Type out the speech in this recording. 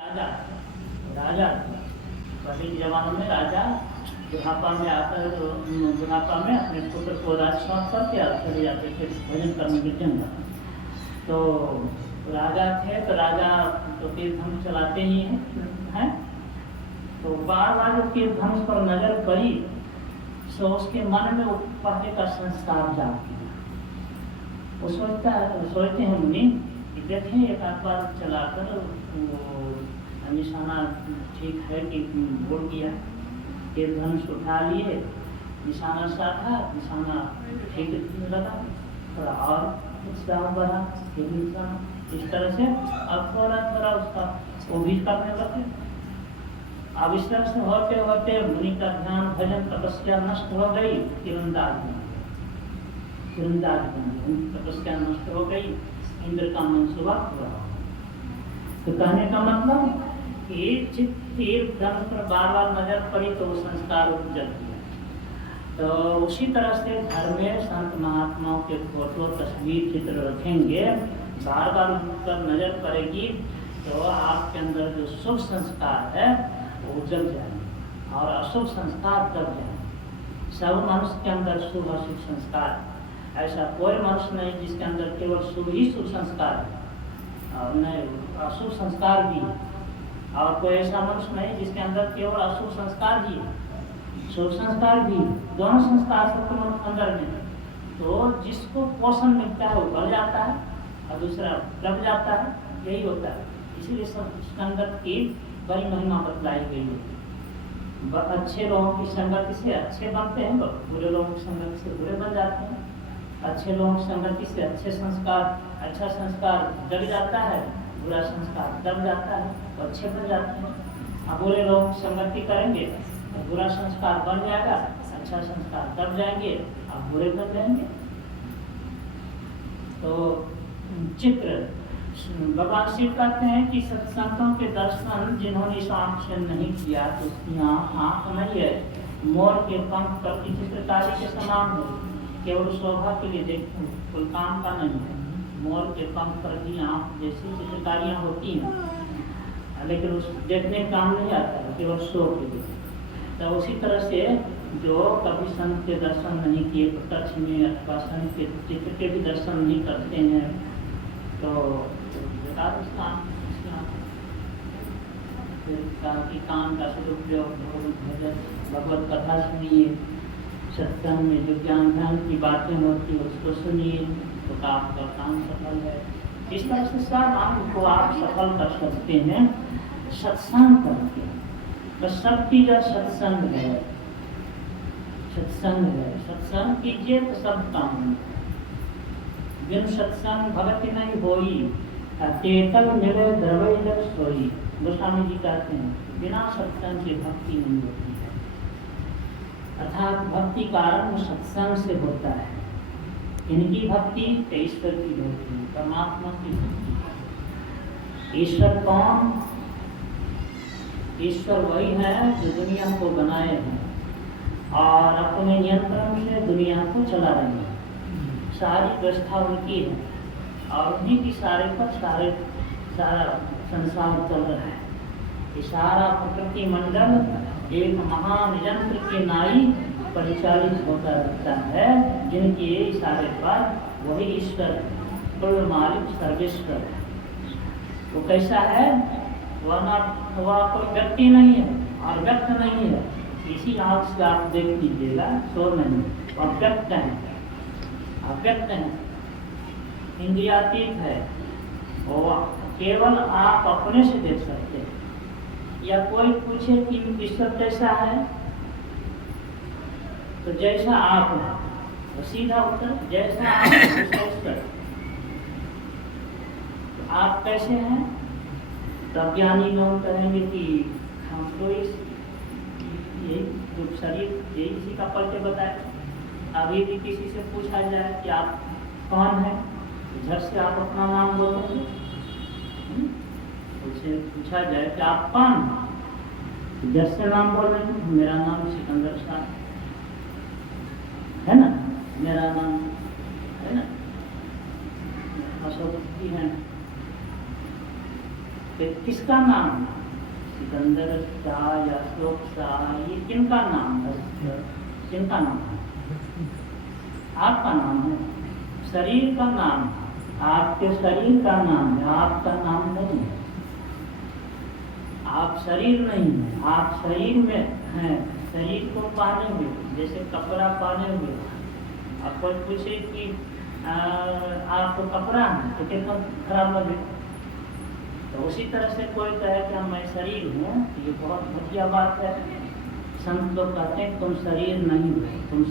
राजा राजा पहले के जमाने में राजा बुढ़ापा में आकर बुढ़ापा में अपने पुत्र को राज सौंप करके चले जाते थे भजन करने के जंगल। तो राजा थे तो राजा तो तीर धनुष चलाते ही हैं। तो बार बार जब तीर धनुष पर नजर पड़ी तो उसके मन में पहले का संस्कार जाग गया। वो सोचते हैं मुनि कि देखें एक आध बार चलाकर निशाना ठीक है कि बोल दिया, तीर धनुष उठा लिए, निशाना साधा, निशाना ठीक लगा, थोड़ा और उत्साह बढ़ा, इस तरह से अब थोड़ा उसका वो भी करने लगे। अब इस तरह से होते होते मुनि का ध्यान भजन तपस्या नष्ट हो गई। तीरंदाज तपस्या नष्ट हो गई, इंद्र का मंसूबा हुआ। तो कहने का मतलब तीर धनुष पर बार बार नजर पड़ी तो वो संस्कार जग गया। तो उसी तरह से घर में संत महात्माओं के फोटो तस्वीर चित्र रखेंगे, बार बार उन पर नजर पड़ेगी तो आपके अंदर जो शुभ संस्कार है वो जग जाए और अशुभ संस्कार जग जाए। सब मनुष्य के अंदर शुभ अशुभ संस्कार, ऐसा कोई मनुष्य नहीं जिसके अंदर केवल शुभ ही शुभ संस्कार है और नहीं अशुभ संस्कार भी, और कोई ऐसा मनुष्य नहीं जिसके अंदर केवल अशुभ संस्कार ही है, शुभ संस्कार भी, दोनों संस्कार सबके अंदर में। तो जिसको पोषण मिलता है वो बढ़ जाता है और दूसरा दब जाता है, यही होता है। इसीलिए उसके अंदर की बड़ी महिमा बतलाई गई है। अच्छे लोगों की संगति से अच्छे बनते हैं, बुरे लोगों की संगति से बुरे बन जाते हैं। अच्छे लोगों की संगति से अच्छे संस्कार, अच्छा संस्कार जग जाता है, बुरा संस्कार दब जाता है तो अच्छे बन जाते हैं। अब बुरे लोग संगति करेंगे तो बुरा संस्कार बन जाएगा, अच्छा संस्कार दब जाएंगे और बुरे बन जाएंगे। तो चित्र भगवान शिव कहते हैं कि सत्संतों के दर्शन जिन्होंने इस आँख से नहीं किया तो उसकी आँख नहीं है, मोर के पंख पर की चित्रकारी के समान हो, केवल शोभा के लिए देखो, कोई काम का नहीं है। मोर के पंख पर भी आँख जैसी चित्रकारियाँ होती हैं लेकिन उस देखने काम नहीं आता है, केवल शो के लिए। तो उसी तरह से जो कभी संत के दर्शन नहीं किए, प्रत्यक्ष में अथवा संत के चित्र के भी दर्शन नहीं करते हैं तो बेकार उसका कान का सदुपयोग, भगवत कथा सुनिए, सत्संग में जो ज्ञान ध्यान की बातें होती है उसको सुनिए तो आपका काम सफल है। इस तरह से सब आपको आप सफल कर सकते हैं सत्संग करके। तो सब चीज सत्संग है, सत्संग है, सत्संग कीजिए तो सब काम। बिन सत्संग भक्ति नहीं होई, केतन मिले द्रवै जग सोई। गोस्वामी जी कहते हैं बिना सत्संग के भक्ति नहीं होती है, अर्थात भक्ति का आरंभ सत्संग से होता है। इनकी भक्ति ईश्वर की होती है, परमात्मा की भक्ति। ईश्वर कौन? ईश्वर वही है जो दुनिया को बनाए हैं और अपने नियंत्रण से दुनिया को चला रहे हैं। सारी व्यवस्था उनकी है और उन्हीं की सारे पर सारा संसार चल रहा है। ये सारा प्रकृति मंडल एक महान यंत्र के नाई परिचालित होता रहता है, जिनके इशारे पर वही ईश्वर कुल मालिक सर्वेश्वर है। वो कैसा है? वह कोई व्यक्ति नहीं है और व्यक्त नहीं है। इसी आँख से आप देख लीजिएगा, सो नहीं, और व्यक्त है, अव्यक्त है, इंद्रियातीत है। और केवल आप अपने से देख सकते हैं। या कोई पूछे कि ईश्वर कैसा है तो जैसा आप हैं, तो सीधा उत्तर जैसा आप हैं। तो आप कैसे हैं? तब ज्ञानी लोग कहेंगे कि हम तो यही जो शरीर यही इसी का पलटे बताए। अभी भी किसी से पूछा जाए कि आप कौन हैं, झट से आप अपना नाम बोलोगे। उससे पूछा जाए कि आप कौन हैं, झट से नाम बोल रहे हैं, मेरा नाम सिकंदर शाह है ना, मेरा नाम है ना अशोक जी है। तो किसका नाम है? सिकंदर शाह या अशोक शाह, ये किनका नाम है? किनका नाम है? आपका नाम है, शरीर का नाम है, आपके शरीर का नाम है, आपका नाम नहीं है। आप शरीर नहीं है, आप शरीर में हैं। शरीर को पहने हुए, जैसे कपड़ा पहने हुए, आप कोई पूछे कि आपको कपड़ा है तो कितना खराब लगे। तो उसी तरह से कोई कहे कि मैं शरीर हूँ, ये बहुत बढ़िया बात है। संत लोग कहते हैं तुम शरीर नहीं हो, तुम